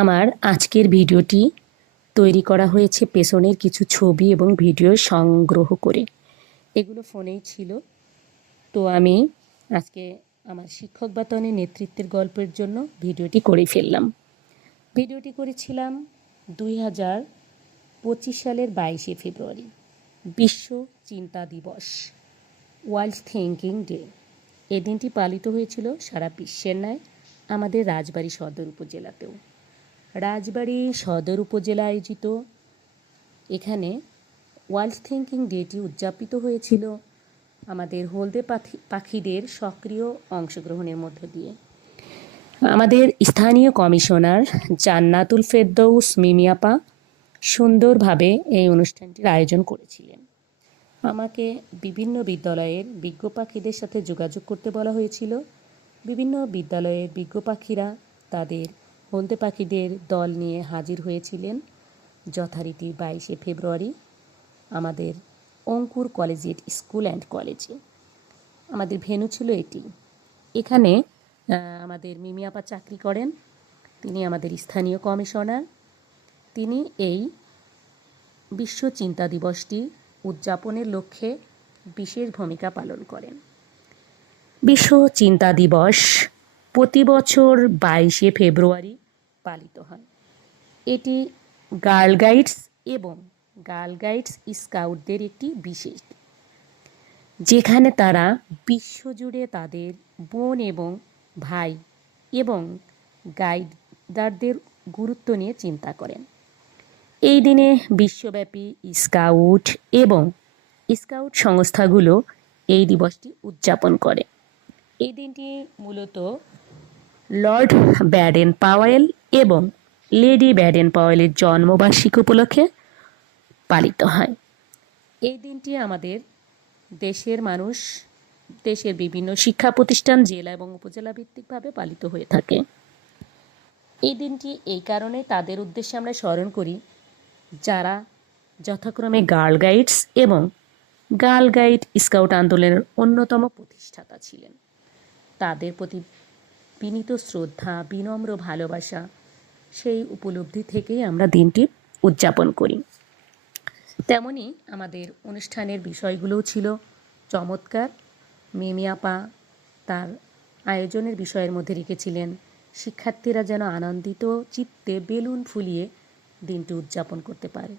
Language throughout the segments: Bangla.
আমার আজকের ভিডিওটি তৈরি করা হয়েছে পেছনের কিছু ছবি এবং ভিডিও সংগ্রহ করে। এগুলো ফোনেই ছিল। তো আমি আজকে আমার শিক্ষক বাতনের নেতৃত্বের গল্পের জন্য ভিডিওটি করে ফেললাম। ভিডিওটি করেছিলাম দুই হাজার পঁচিশ সালের বাইশে ফেব্রুয়ারি, বিশ্ব চিন্তা দিবস, ওয়ার্ল্ড থিঙ্কিং ডে। এ দিনটি পালিত হয়েছিল সারা বিশ্বের ন্যায়, আমাদের রাজবাড়ী সদর উপজেলাতেও। রাজবাড়ী সদর উপজেলা আয়োজিত। এখানে ওয়ার্ল্ড থিঙ্কিং ডেটি উদযাপিত হয়েছিল আমাদের হলদে পাখি পাখিদের সক্রিয় অংশগ্রহণের মধ্য দিয়ে। আমাদের স্থানীয় কমিশনার জান্নাতুল ফেরদৌস মিমিয়াপা সুন্দরভাবে এই অনুষ্ঠানটির আয়োজন করেছিলেন। আমাকে বিভিন্ন বিদ্যালয়ের বিজ্ঞ পাখিদের সাথে যোগাযোগ করতে বলা হয়েছিল। বিভিন্ন বিদ্যালয়ের বিজ্ঞ পাখিরা তাদের হলদে পাখিদের দল নিয়ে হাজির হয়েছিলেন যথারীতি বাইশে ফেব্রুয়ারি আমাদের অঙ্কুর কলেজিয়েট স্কুল অ্যান্ড কলেজে। আমাদের ভেন্যু ছিল এটি। এখানে আমাদের মিমি আপা চাকরি করেন, তিনি আমাদের স্থানীয় কমিশনার, তিনি এই বিশ্ব চিন্তা দিবসটি উদযাপনের লক্ষ্যে বিশেষ ভূমিকা পালন করেন। বিশ্ব চিন্তা দিবস প্রতি বছর বাইশে ফেব্রুয়ারি পালিত হয় এটি গার্ল গাইডস এবং গার্ল গাইডস স্কাউটদের একটি বিশেষ। যেখানে তারা বিশ্বজুড়ে তাদের বোন এবং ভাই এবং গাইডারদের গুরুত্ব নিয়ে চিন্তা করেন এই দিনে বিশ্বব্যাপী স্কাউট এবং স্কাউট সংস্থাগুলো এই দিবসটি উদযাপন করে এই দিনটি মূলত লর্ড ব্যাডেন পাওয়েল এবং লেডি ব্যাডেন পাওয়েলের জন্মবার্ষিকী উপলক্ষে পালিত হয়। এই দিনটি আমাদের দেশের মানুষ, দেশের বিভিন্ন শিক্ষা প্রতিষ্ঠান জেলা এবং উপজেলা ভিত্তিকভাবে পালিত হয়ে থাকে। এই দিনটি এই কারণে তাদের উদ্দেশ্যে আমরা স্মরণ করি, যারা যথাক্রমে গার্ল গাইডস এবং গার্ল গাইড স্কাউট আন্দোলনের অন্যতম প্রতিষ্ঠাতা ছিলেন। তাদের প্রতি বিনীত শ্রদ্ধা, বিনম্র ভালোবাসা সেই উপলব্ধি থেকেই আমরা দিনটি উদযাপন করি। তেমনি আমাদের অনুষ্ঠানের বিষয়গুলোও ছিল চমৎকার। মিমিয়াপা তার আয়োজনের বিষয়ের মধ্যে রেখেছিলেন, শিক্ষার্থীরা যেন আনন্দিত, চিত্তে বেলুন ফুলিয়ে দিনটি উদযাপন করতে পারে।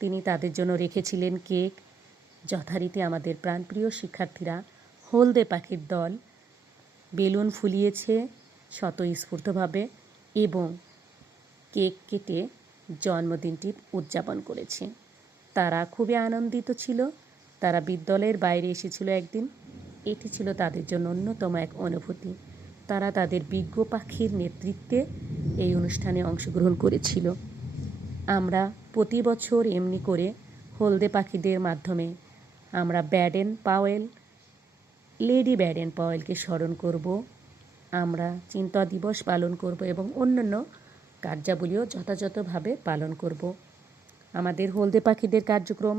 তিনি তাদের জন্য রেখেছিলেন কেক। যথারীতি আমাদের প্রাণপ্রিয় শিক্ষার্থীরা হলদে পাখির দল বেলুন ফুলিয়েছে স্বতঃস্ফূর্তভাবে এবং কেক কেটে জন্মদিনটি উদযাপন করেছে। তারা খুবই আনন্দিত ছিল। তারা বিদ্যালয়ের বাইরে এসেছিল একদিন। এটি ছিল তাদের জন্য অন্যতম এক অনুভূতি। তারা তাদের বিজ্ঞ পাখির নেতৃত্বে এই অনুষ্ঠানে অংশগ্রহণ করেছিল। আমরা প্রতি বছর এমনি করে হলদে পাখিদের মাধ্যমে আমরা ব্যাডেন পাওয়েল, লেডি ব্যাডেন পাওয়েলকে স্মরণ করব। আমরা চিন্তা দিবস পালন করব এবং অন্যান্য কার্যাবলীও যথাযথভাবে পালন করব। আমাদের হলদে পাখিদের কার্যক্রম,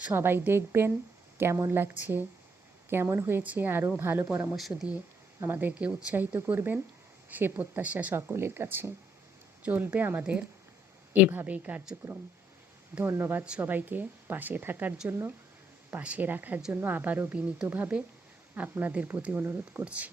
সবাই দেখবেন কেমন লাগছে, কেমন হয়েছে, আরও ভালো পরামর্শ দিয়ে আমাদেরকে উৎসাহিত করবেন সে প্রত্যাশা সকলের কাছে। চলবে আমাদের এভাবেই কার্যক্রম। ধন্যবাদ সবাইকে পাশে থাকার জন্য, পাশে রাখার জন্য আবারও বিনীতভাবে আপনাদের প্রতি অনুরোধ করছি।